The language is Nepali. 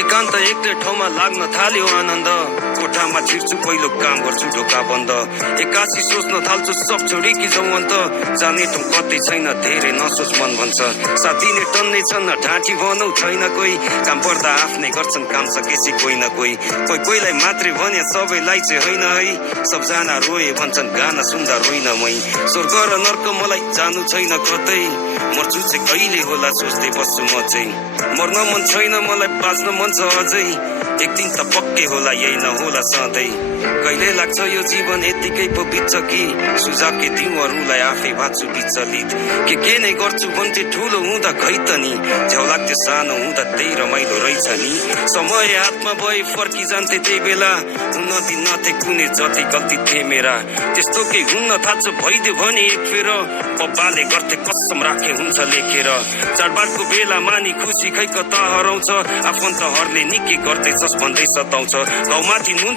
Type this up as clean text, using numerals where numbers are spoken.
एकान्त एक्लै ठाउँमा लाग्न थाल्यो आनन्द। कोठामा छिर्छु पहिलो काम गर्छु ढोका बन्द। एक्कासी सोच्न थाल्छु सब छोडी कि जाउँ अन्त। जाने ठाउँ कतै छैन धेरै नसोच मन भन्छ। साथ दिने टन्नै छन् ढाँटी भनौ छैन कोही। काम पर्दा आफ्नै गर्छन् काम सकेपछि कोही न कोही। कोहीलाई मात्रै भने सबैलाई चाहिँ होइन है। सबजना रोए भन्छन् गाना सुन्दा रोइन मै। स्वर्ग र नर्क मलाई जानु छैन कतै। मर्छु चाहिँ कहिले होला सोच्दै बस्छु म चाहिँ। मर्न मन छैन मलाई बाँच्न मन छ अझै। एक दिन त पक्कै होला यही नहोला सधैँ। कहिले लाग्छ यो जीवन यतिकै पो बित्छ कि। सुझाव के दिउँ अरूलाई आफै बाँच्छु विचलित। के नै गर्छु भन्थे ठुलो हुँदा खै त नि। झ्याउ लाग्थ्यो सानो हुँदा त्यही रमाइलो रहेछ नि। समय हातमा भए फर्की जान्थे त्यही बेला। हुन दिन्नथे कुनै जति गल्ती थिए मेरा। त्यस्तो केही हुन्न थाल्छ भइदियो भने एक फेर। पप्पाले गर्थे कसम राखे हुन्छ लेखेर। चाडबाडको बेला मानी खुसी खै कता हराउँछ। आफन्तहरूले निकै गर्दैछस् भन्दै सताउँछ। गाउँमाथि नुन